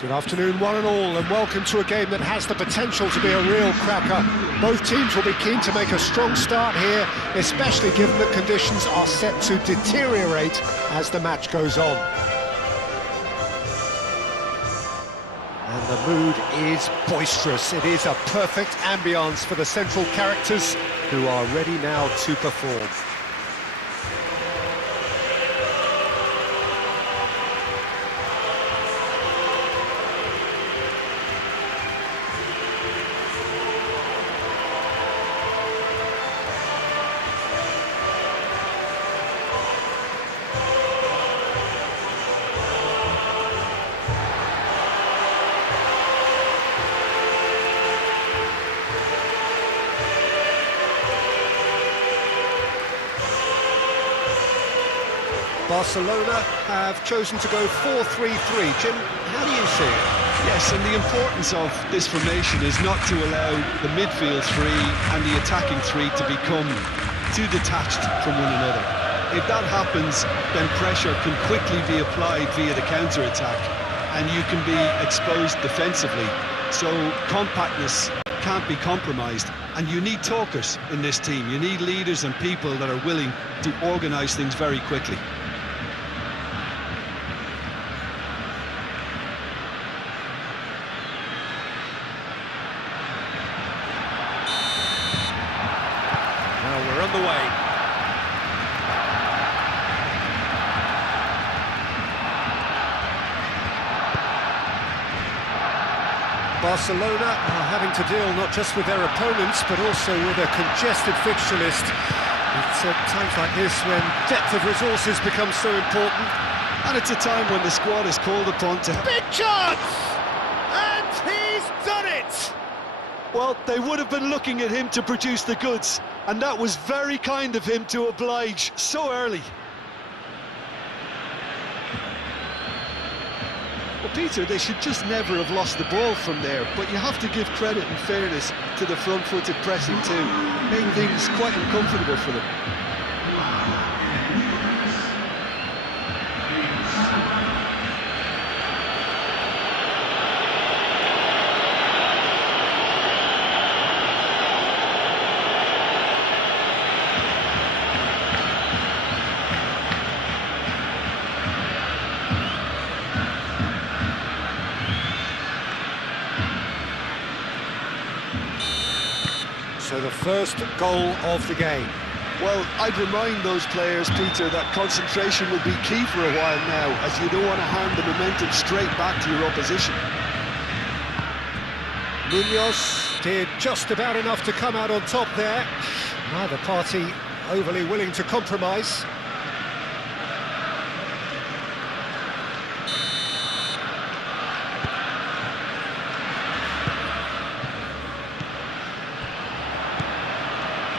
Good afternoon, one and all, and welcome to a game that has the potential to be a real cracker. Both teams will be keen to make a strong start here, especially given that conditions are set to deteriorate as the match goes on. And the mood is boisterous. It is a perfect ambience for the central characters who are ready now to perform. Barcelona have chosen to go 4-3-3. Jim, how do you see it? Yes, and the importance of this formation is not to allow the midfield three and the attacking three to become too detached from one another. If that happens, then pressure can quickly be applied via the counter-attack, and you can be exposed defensively. So compactness can't be compromised, and you need talkers in this team. You need leaders and people that are willing to organise things very quickly. We're on the way. Barcelona are having to deal not just with their opponents, but also with a congested fixture list. It's at times like this when depth of resources becomes so important. And it's a time when the squad is called upon to... Big chance! And he's done it! Well, they would have been looking at him to produce the goods, and that was very kind of him to oblige so early. Well, Peter, they should just never have lost the ball from there, but you have to give credit and fairness to the front-footed pressing too. Made things quite uncomfortable for them. So the first goal of the game. Well, I'd remind those players, Peter, that concentration will be key for a while now, as you don't want to hand the momentum straight back to your opposition. Munoz did just about enough to come out on top there. Neither party overly willing to compromise.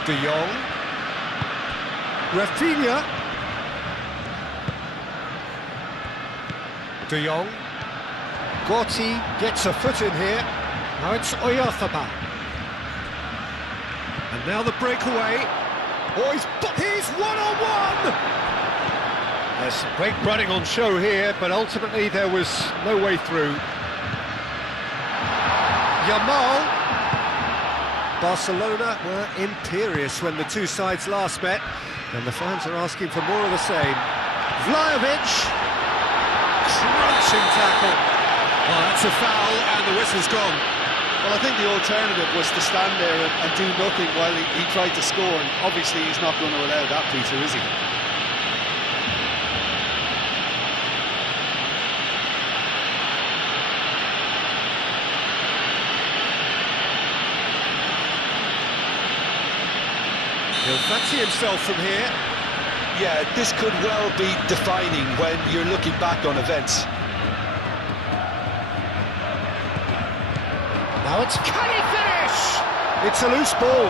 De Jong, Rafinha, De Jong, Gotti gets a foot in here, now it's Oyarzabal. And now the breakaway, oh he's one-on-one! There's some great running on show here, but ultimately there was no way through. Yamal. Barcelona were imperious when the two sides last met, and the fans are asking for more of the same. Vlahovic, crunching tackle. Oh, that's a foul, and the whistle's gone. Well, I think the alternative was to stand there and do nothing while he tried to score, and obviously he's not going to allow that, Peter, is he? He'll fancy himself from here. Yeah, this could well be defining when you're looking back on events. Now it's... Can he finish? It's a loose ball.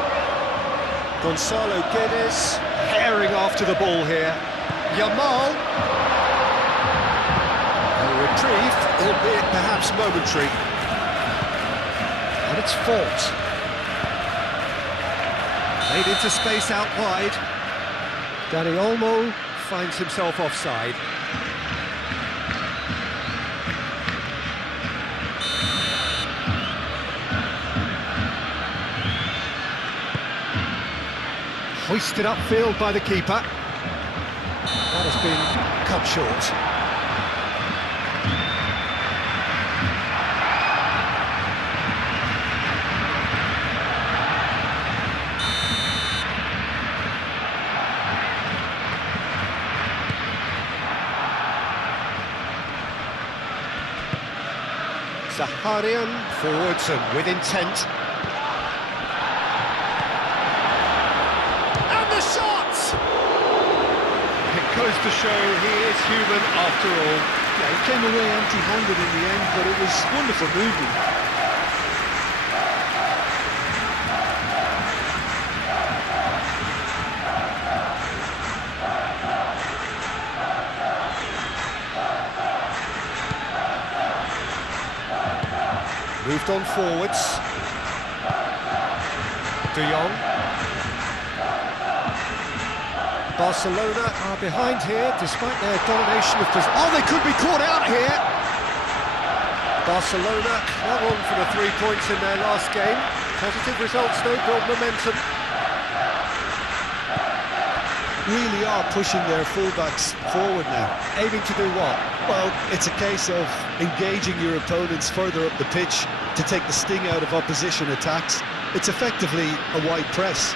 Gonzalo Guedes herring after the ball here. Yamal. A reprieve, albeit perhaps momentary. And it's fought. Made into space out wide. Dani Olmo finds himself offside. Hoisted upfield by the keeper. That has been cut short. Zaharian forwards and with intent. And the shot! It goes to show he is human after all. Yeah, he came away empty-handed in the end, but it was wonderful movement. Moved on forwards. De Jong. Barcelona are behind here, despite their domination of possession. Oh, they could be caught out here! Barcelona clung on for the 3 points in their last game. Positive results, though, build momentum. Really are pushing their fullbacks forward now. Aiming to do what? Well, it's a case of engaging your opponents further up the pitch to take the sting out of opposition attacks. It's effectively a wide press.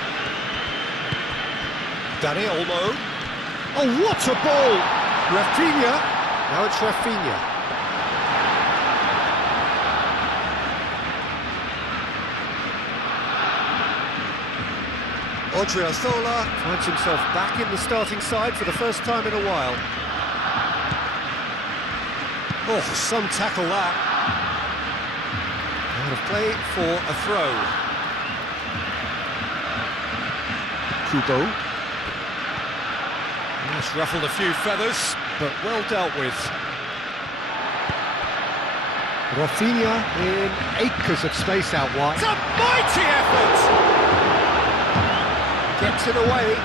Dani Olmo. Oh, what a ball! Rafinha. Now it's Rafinha. Odriozola finds himself back in the starting side for the first time in a while. Oh, some tackle that. Out of play for a throw. Kubo. That's ruffled a few feathers, but well dealt with. Rafinha in acres of space out wide. It's a mighty effort! Gets it away.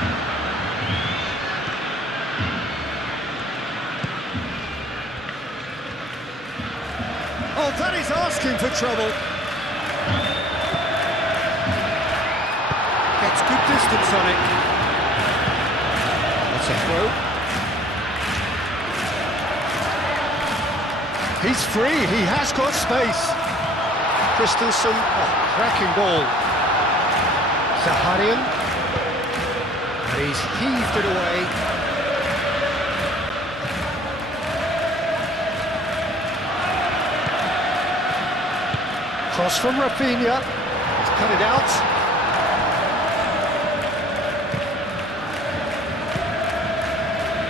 Oh, that is asking for trouble. Gets good distance on it. That's a throw. He's free, he has got space. Christensen, oh, cracking ball. Zaharian. And he's heaved it away. Cross from Rafinha. He's cut it out.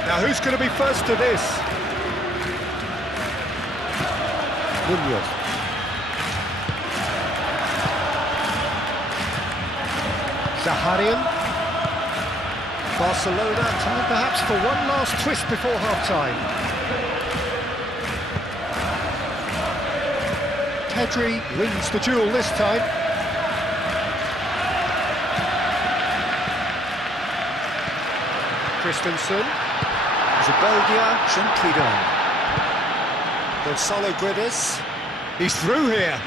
Now who's going to be first to this? Munoz. Zaharian. Barcelona time perhaps for one last twist before half-time. Pedri wins the duel this time. Christensen. Zabeldia, gently done. Gonzalo Guedes. He's through here.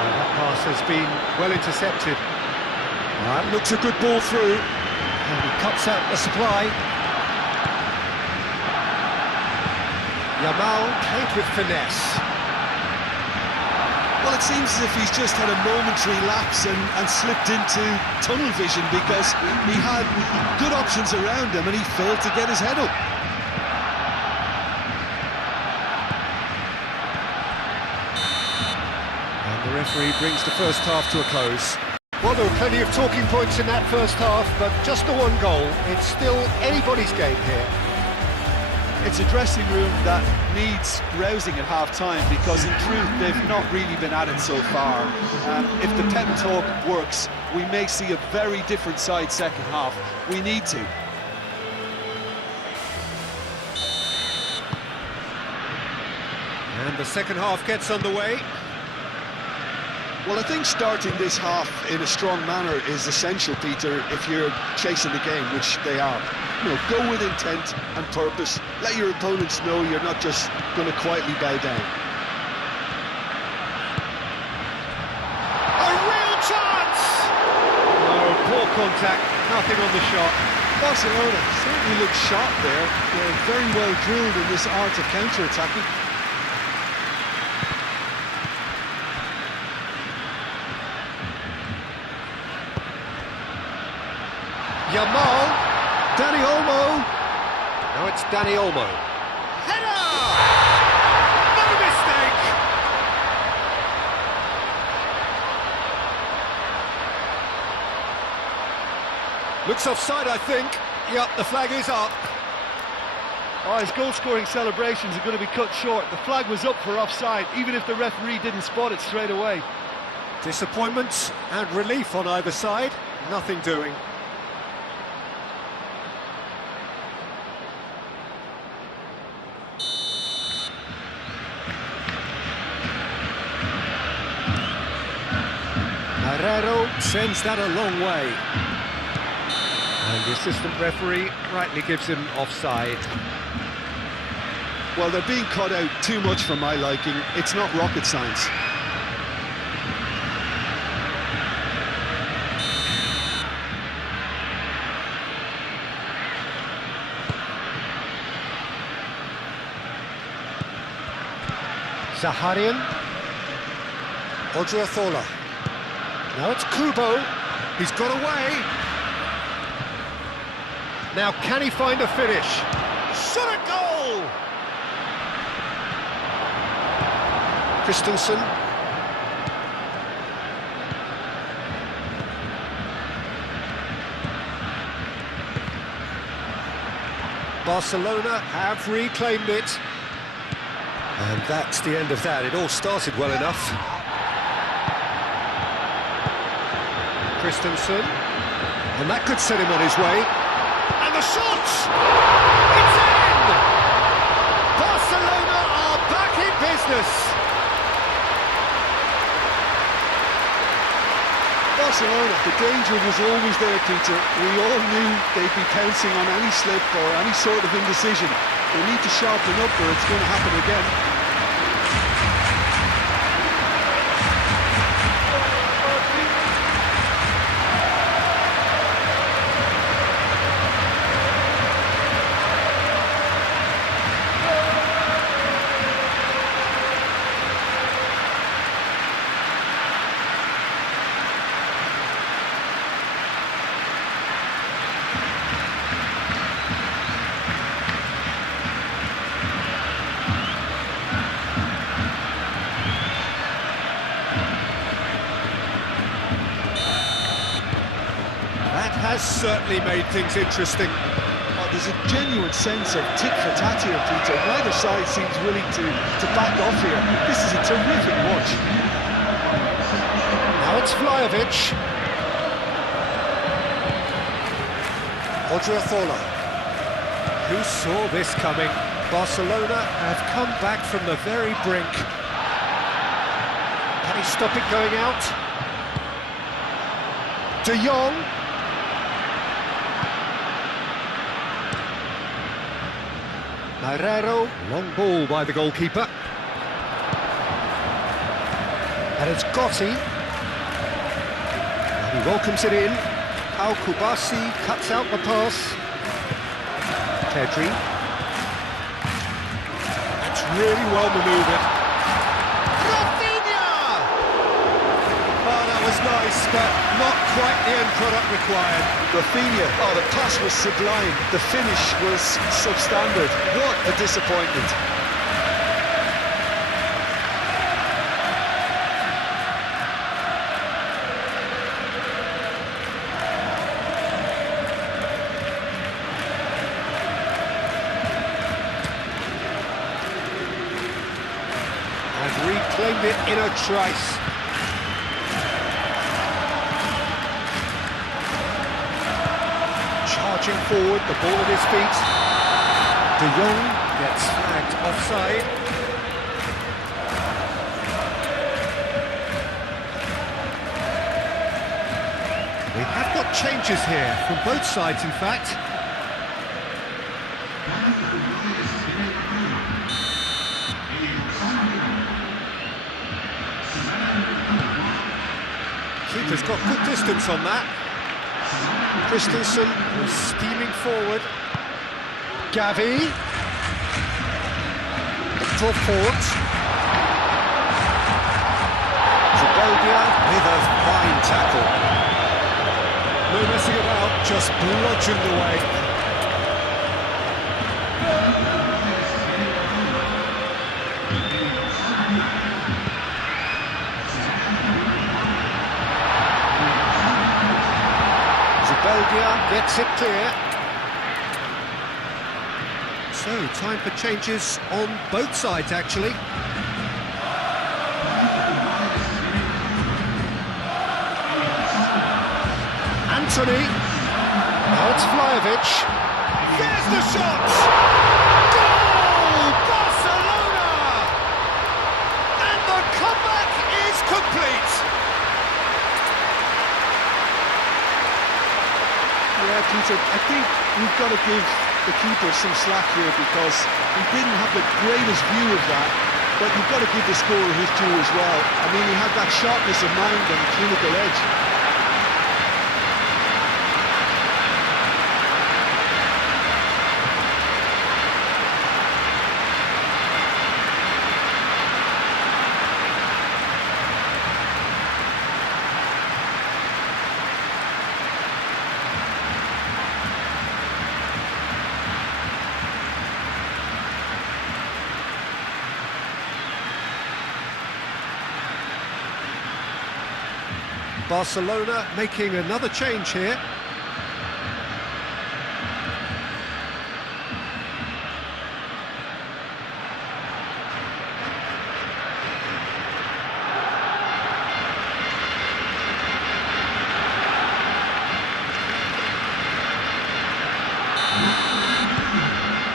That pass has been well intercepted. That looks a good ball through. And he cuts out the supply. Yamal played with finesse. Well, it seems as if he's just had a momentary lapse and slipped into tunnel vision because he had good options around him and he failed to get his head up. And the referee brings the first half to a close. Well, there were plenty of talking points in that first half, but just the one goal. It's still anybody's game here. It's a dressing room that needs rousing at half-time because, in truth, they've not really been at it so far. If the pep talk works, we may see a very different side second half. We need to. And the second half gets underway. Well, I think starting this half in a strong manner is essential, Peter, if you're chasing the game, which they are. You know, go with intent and purpose. Let your opponents know you're not just going to quietly bow down. A real chance! contact, nothing on the shot. Barcelona certainly look sharp there. They're very well drilled in this art of counter-attacking. Yamal, Dani Olmo. Now it's Dani Olmo. Header! No mistake! Looks offside, I think. Yep, the flag is up. Oh, his goal-scoring celebrations are going to be cut short. The flag was up for offside, even if the referee didn't spot it straight away. Disappointment and relief on either side. Nothing doing. Herrero sends that a long way. And the assistant referee rightly gives him offside. Well, they're being cut out too much for my liking. It's not rocket science. Zaharian. Odriozola. Now it's Kubo. He's got away. Now can he find a finish? Shot a goal! Christensen. Barcelona have reclaimed it. And that's the end of that. It all started well enough. Christensen. And that could set him on his way. And the shot! It's in! Barcelona are back in business. Barcelona, the danger was always there, Peter. We all knew they'd be pouncing on any slip or any sort of indecision. They need to sharpen up or it's going to happen again. Has certainly made things interesting. Oh, there's a genuine sense of tit-for-tat here, Peter. Neither side seems willing to back off here. This is a terrific watch. Now it's Vlahovic. Odriozola. Who saw this coming? Barcelona have come back from the very brink. Can he stop it going out? De Jong. Herrero, long ball by the goalkeeper. And it's Gotti. And he welcomes it in. Pau Kubasi cuts out the pass. Pedri. That's really well manoeuvred. Oh, that was nice, but not quite the end product required. Rafinha, oh, the pass was sublime. The finish was substandard. What a disappointment. And reclaimed it in a trice. Charging forward, the ball at his feet. De Jong gets flagged offside. We have got changes here, from both sides in fact. Keeper's got good distance on that. Christensen was steaming forward. Gavi. Fort. Zabelgia with a fine tackle. No messing about, just bludgeoned away. Zabelgia gets it clear. So, time for changes on both sides, actually. Anthony. Now it's Vlahovic. Here's the shot! Goal! Barcelona! And the comeback is complete! Yeah, Peter, I think we've got to give the keeper some slack here because he didn't have the greatest view of that, but you've got to give the scorer his due as well. I mean, he had that sharpness of mind and clinical edge. Barcelona making another change here.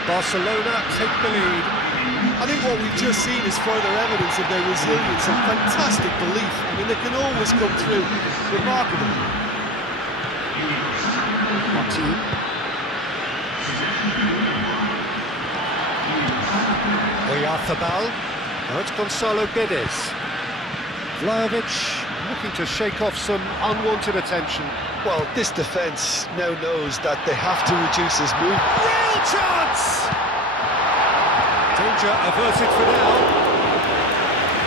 Barcelona take the lead. I think what we've just seen is further evidence of their resilience and fantastic belief. I mean, they can always come through. Remarkable. Martin. Oyarzábal. Now it's Gonzalo Guedes. Vlahovic looking to shake off some unwanted attention. Well, this defence now knows that they have to reduce his move. Real chance! Danger averted for now.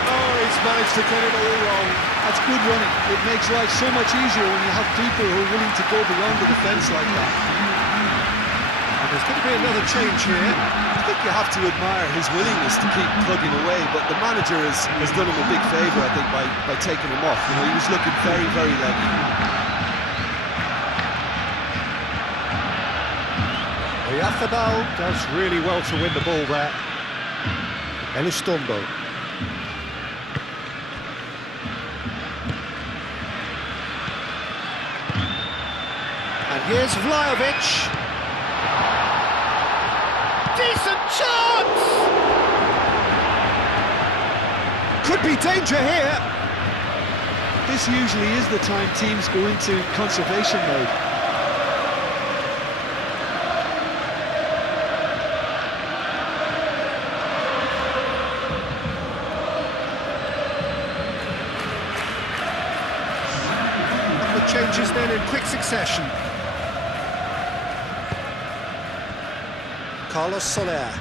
Oh, he's managed to get it all wrong. That's good running. It makes life so much easier when you have people who are willing to go beyond the defence like that. And there's going to be another change here. I think you have to admire his willingness to keep plugging away, but the manager has done him a big favour, I think, by taking him off. You know, he was looking very, very leggy. Oyarzábal does really well to win the ball there. Elizondo. And here's Vlahovic. Decent chance! Could be danger here. This usually is the time teams go into conservation mode. Changes then in quick succession. Carlos Soler.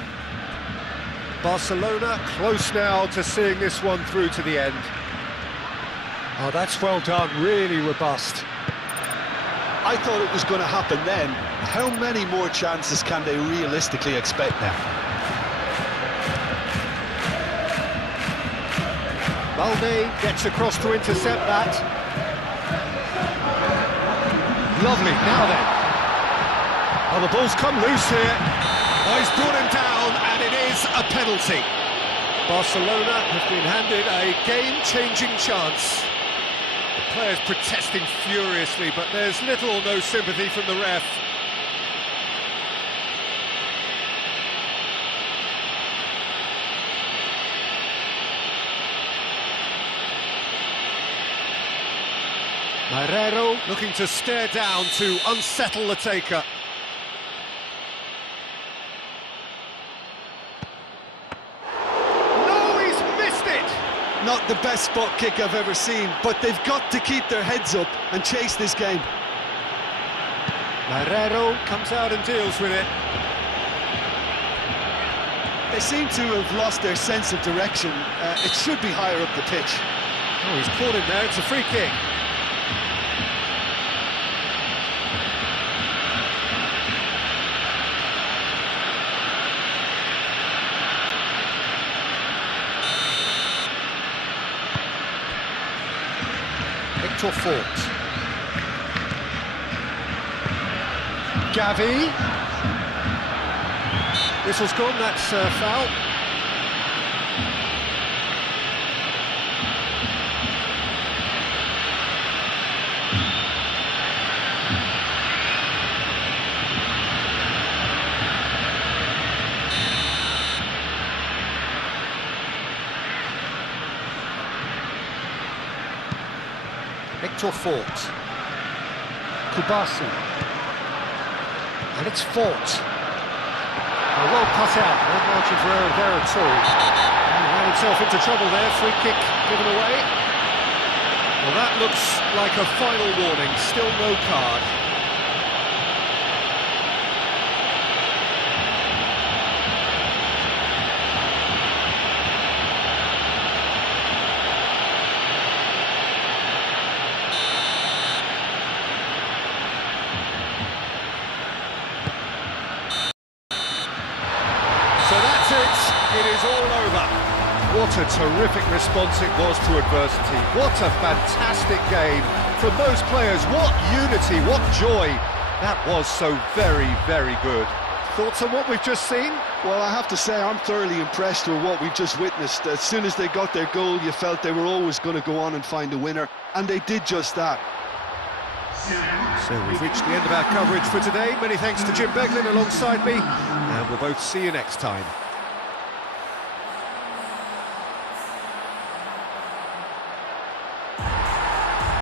Barcelona close now to seeing this one through to the end. Oh, that's well done, really robust. I thought it was going to happen then. How many more chances can they realistically expect now? Balde gets across to intercept that. Lovely, now then. Oh, the ball's come loose here. Oh, he's brought him down, and it is a penalty. Barcelona have been handed a game-changing chance. The players protesting furiously, but there's little or no sympathy from the ref. Marrero looking to stare down to unsettle the taker. No, he's missed it! Not the best spot kick I've ever seen, but they've got to keep their heads up and chase this game. Guerrero comes out and deals with it. They seem to have lost their sense of direction. It should be higher up the pitch. Oh, he's caught him there, it's a free kick. Victor Fort. Gavi. Whistle's gone, that's foul. Victor Fort. Kubasi. And it's Fort. Well cut out, no margin for error there at all. And he ran himself into trouble there, free kick given away. Well, that looks like a final warning, still no card. So that's it, it is all over. What a terrific response it was to adversity. What a fantastic game from those players. What unity, what joy. That was so very, very good. Thoughts on what we've just seen? Well, I have to say I'm thoroughly impressed with what we've just witnessed. As soon as they got their goal, you felt they were always going to go on and find a winner, and they did just that. So we've reached the end of our coverage for today. Many thanks to Jim Beglin alongside me, and we'll both see you next time.